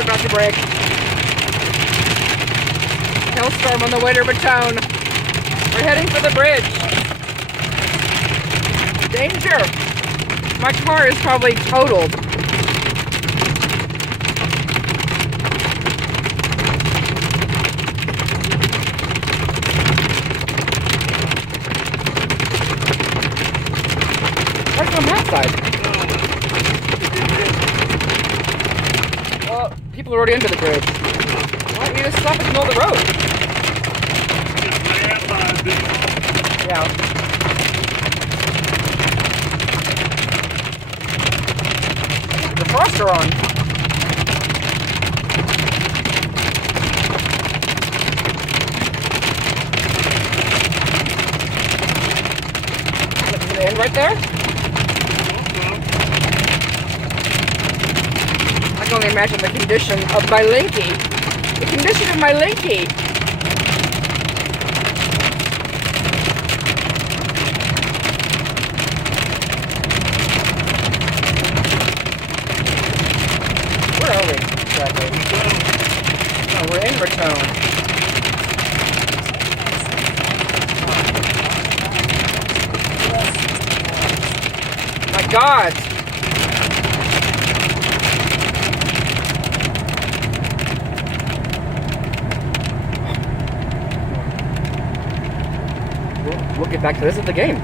about to break. Hailstorm on the way to Raton. We're heading for the bridge. Danger! My car is probably totaled. Right on that side. Well, people are already under the bridge. Why don't you just stop in the middle of the road? Yeah. The frosts are on. Is it gonna end right there? I can only imagine the condition of my Linky. The condition of my Linky. Where are we exactly? Oh, we're in Raton. My God! We'll get back to this at the game.